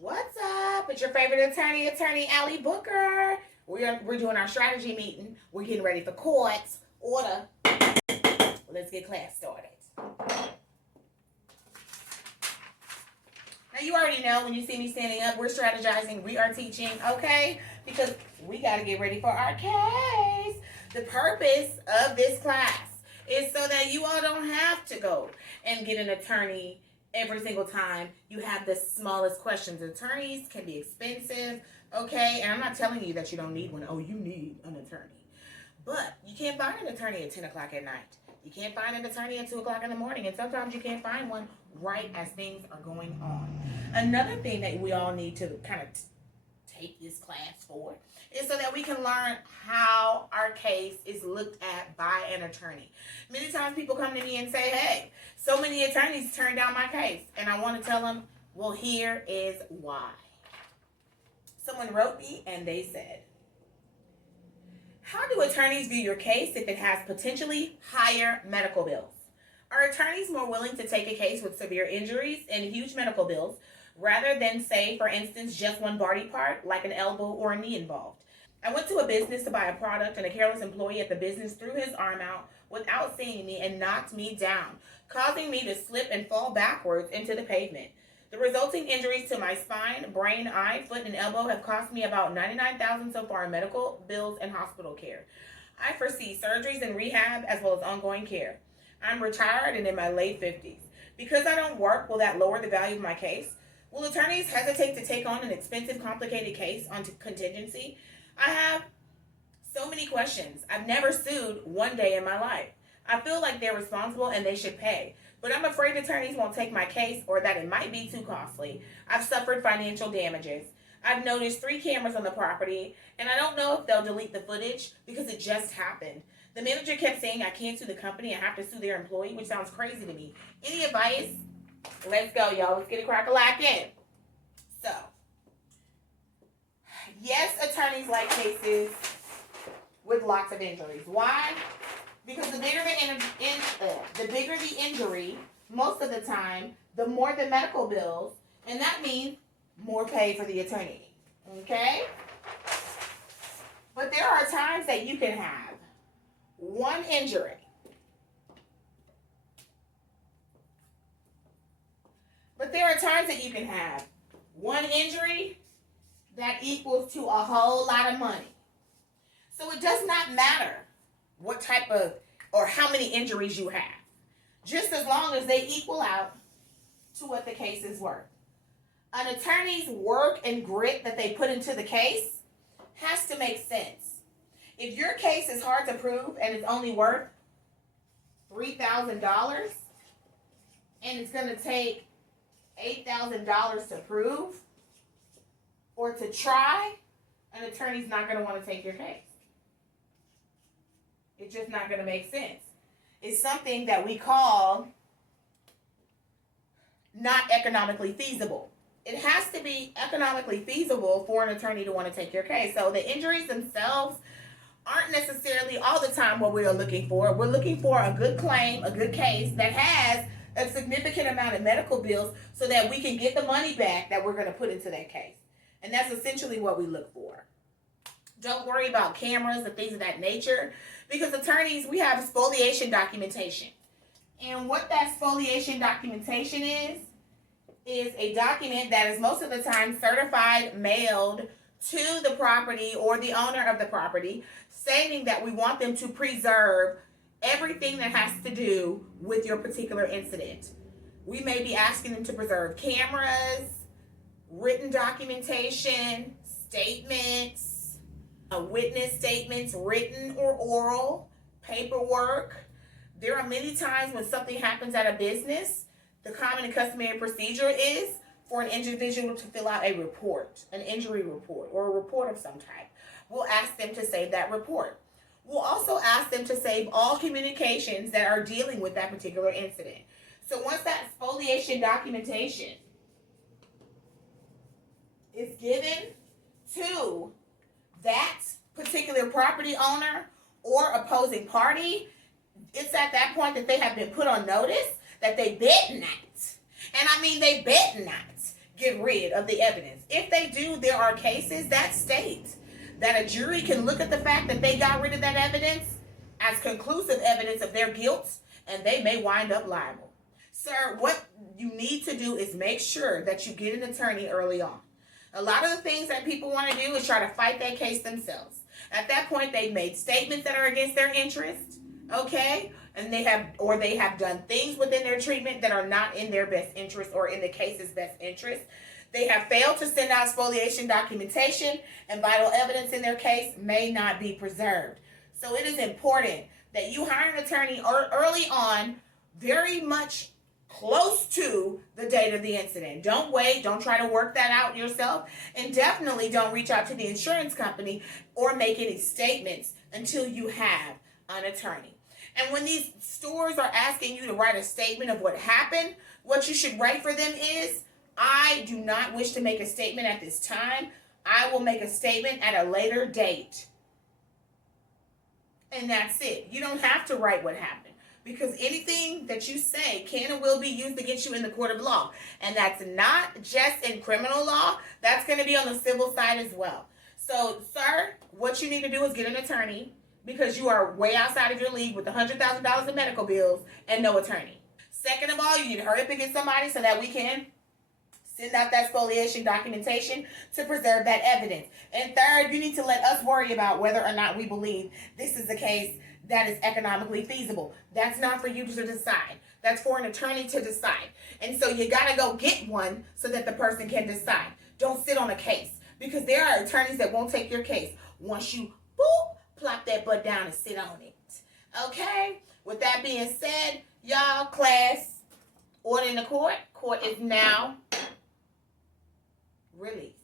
What's up? It's your favorite attorney, Attorney Allie Booker. We're doing our strategy meeting. We're getting ready for court order. Let's get class started. Now you already know when you see me standing up, we're strategizing, we are teaching, okay? Because we got to get ready for our case. The purpose of this class is so that you all don't have to go and get an attorney every single time you have the smallest questions. Attorneys can be expensive, okay? And I'm not telling you that you don't need one. Oh, you need an attorney. But you can't find an attorney at 10 o'clock at night. You can't find an attorney at 2 o'clock in the morning. And sometimes you can't find one right as things are going on. Another thing that we all need to kind of take this class for is so that we can learn how our case is looked at by an attorney. Many times people come to me and say, hey, so many attorneys turned down my case. And I want to tell them, well, here is why. Someone wrote me and they said, how do attorneys view your case if it has potentially higher medical bills? Are attorneys more willing to take a case with severe injuries and huge medical bills rather than, say, for instance, just one body part, like an elbow or a knee involved? I went to a business to buy a product, and a careless employee at the business threw his arm out without seeing me and knocked me down, causing me to slip and fall backwards into the pavement. The resulting injuries to my spine, brain, eye, foot, and elbow have cost me about $99,000 so far in medical bills and hospital care. I foresee surgeries and rehab as well as ongoing care. I'm retired and in my late 50s. Because I don't work, will that lower the value of my case? Will attorneys hesitate to take on an expensive, complicated case on contingency? I have so many questions. I've never sued one day in my life. I feel like they're responsible and they should pay. But I'm afraid attorneys won't take my case or that it might be too costly. I've suffered financial damages. I've noticed 3 cameras on the property, and I don't know if they'll delete the footage because it just happened. The manager kept saying I can't sue the company, I have to sue their employee, which sounds crazy to me. Any advice? Let's go, y'all. Let's get it crack-a-lack-in. So, yes, attorneys like cases with lots of injuries. Why? Because the bigger the injury, most of the time, the more the medical bills, and that means more pay for the attorney. Okay? But there are times that you can have one injury. But there are times that you can have one injury that equals to a whole lot of money. So it does not matter what type of or how many injuries you have, just as long as they equal out to what the case is worth. An attorney's work and grit that they put into the case has to make sense. If your case is hard to prove and it's only worth $3,000 and it's going to take $8,000 to prove or to try, an attorney's not going to want to take your case. It's just not going to make sense. It's something that we call not economically feasible. It has to be economically feasible for an attorney to want to take your case. So the injuries themselves aren't necessarily all the time what we are looking for. We're looking for a good claim, a good case that has a significant amount of medical bills so that we can get the money back that we're going to put into that case. And that's essentially what we look for. Don't worry about cameras and things of that nature, because attorneys, we have spoliation documentation. And what that spoliation documentation is a document that is most of the time certified, mailed to the property or the owner of the property, stating that we want them to preserve everything that has to do with your particular incident. We may be asking them to preserve cameras, written documentation, statements, witness statements, written or oral, paperwork. There are many times when something happens at a business, the common and customary procedure is for an individual to fill out a report, an injury report, or a report of some type. We'll ask them to save that report. We'll also ask them to save all communications that are dealing with that particular incident. So once that spoliation documentation is given to that particular property owner or opposing party, it's at that point that they have been put on notice that they bet not. And I mean they bet not get rid of the evidence. If they do, there are cases that state that a jury can look at the fact that they got rid of that evidence as conclusive evidence of their guilt, and they may wind up liable. Sir, what you need to do is make sure that you get an attorney early on. A lot of the things that people want to do is try to fight that case themselves. At that point, they've made statements that are against their interest, okay? And they have done things within their treatment that are not in their best interest or in the case's best interest. They have failed to send out spoliation documentation, and vital evidence in their case may not be preserved. So it is important that you hire an attorney early on, very much close to the date of the incident. Don't wait. Don't try to work that out yourself. And definitely don't reach out to the insurance company or make any statements until you have an attorney. And when these stores are asking you to write a statement of what happened, what you should write for them is, I do not wish to make a statement at this time. I will make a statement at a later date. And that's it. You don't have to write what happened, because anything that you say can and will be used against you in the court of law. And that's not just in criminal law. That's going to be on the civil side as well. So, sir, what you need to do is get an attorney, because you are way outside of your league with $100,000 in medical bills and no attorney. Second of all, you need to hurry up and get somebody so that we can send out that spoliation documentation to preserve that evidence. And third, you need to let us worry about whether or not we believe this is a case that is economically feasible. That's not for you to decide. That's for an attorney to decide. And so you got to go get one so that the person can decide. Don't sit on a case, because there are attorneys that won't take your case once you, boop, plop that butt down and sit on it. Okay? With that being said, y'all, class, order in the court. Court is now released.